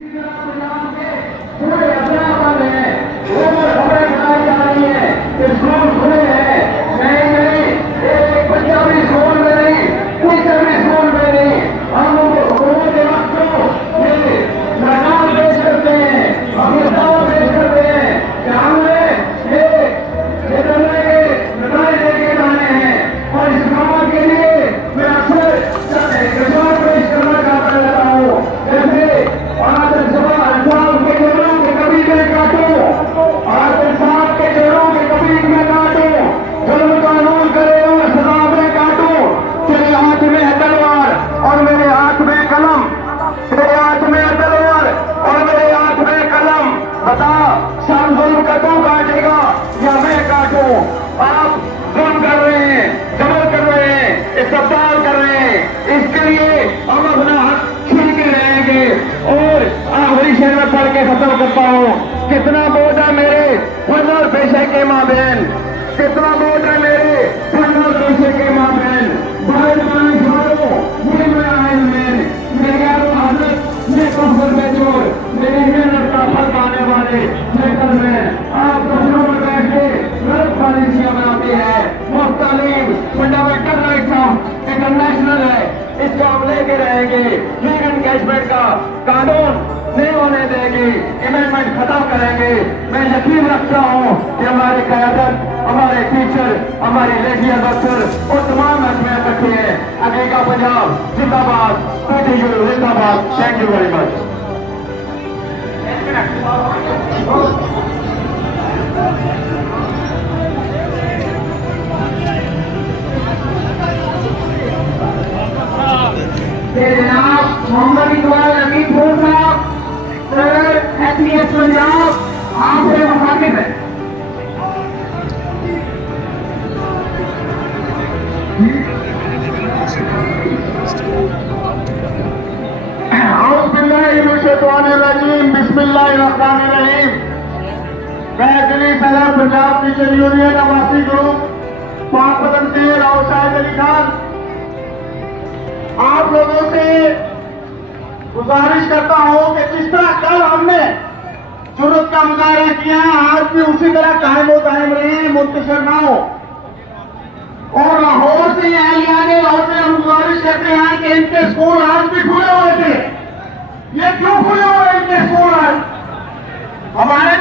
पूरे हैदराबाद में खबरें बनाई जा रही है, स्कूल खुले हैं, नहीं एक पंजाबी स्कूल में नहीं, किसी भी स्कूल में नहीं, हम हुकूमत के वक्तों ये लगाम पेश करते हैं, हम ये दावा पेश करते हैं कि हमें ये धरने के नजारे लेके जाने हैं और इस काम के लिए मैं अक्सर किसान पेश करना चाहता रहता हूँ। जैसे बता शाम जुल्म का तू काटेगा या मैं काटूं? आप जुल्म कर रहे हैं, जबर कर रहे हैं, इस्तबदाल कर रहे हैं, इसके लिए हम अपना हक छीन के रहेंगे। और आखिरी शेर में पढ़ के खत्म करता हूँ। कितना बोझ है मेरे फन और पेशे के माँ बहन, कितना बोझ है मेरे फन और पेशे के माँ बहन, भारत मानी छोड़ो ये मैं आए में मेरे यारों हजरत ये कफर में जोड़ मेरी मेहनत का फल पाने वाले लेकर में आप कफरों में बैठ के गलत पॉलिसियां बनाते हैं। मुफ्त तालीम फंडामेंटल राइट्स इंटरनेशनल है, इसको हम लेके रहेंगे। लीग एनगेजमेंट का कानून नहीं होने देंगे, अमेंडमेंट खत्म करेंगे। मैं यकीन रखता हूँ कि हमारे क़यादत, हमारे टीचर, हमारी लेडियां डॉक्टर और तमाम महकमे इकट्ठे हैं। आगे का पंजाब जिंदाबाद, PTU जिंदाबाद। Thank you very much. जनाब मोहम्मद इकबाल अमीनपुर साहब, सर SBS पंजाब आपसे मुखातिब है। बिस्मिल्लाहिर्रहमानिर्रहीम। मैं दिल्ली सदर पंजाब टीचर यूनियन आवासी ग्रुप पाक बदन से राव शाहिद अली खान आप लोगों से गुजारिश करता हूं कि जिस तरह कल हमने जुर्रत का मुजाहरा किया है, आज भी उसी तरह कायम रहे, मुंतशिर ना हो। और लाहौर से लाहौर से हम गुजारिश करते हैं कि इनके स्कूल आज भी खुले हुए थे। ये क्यों खुले हुए इनके स्कूल आज? हमारे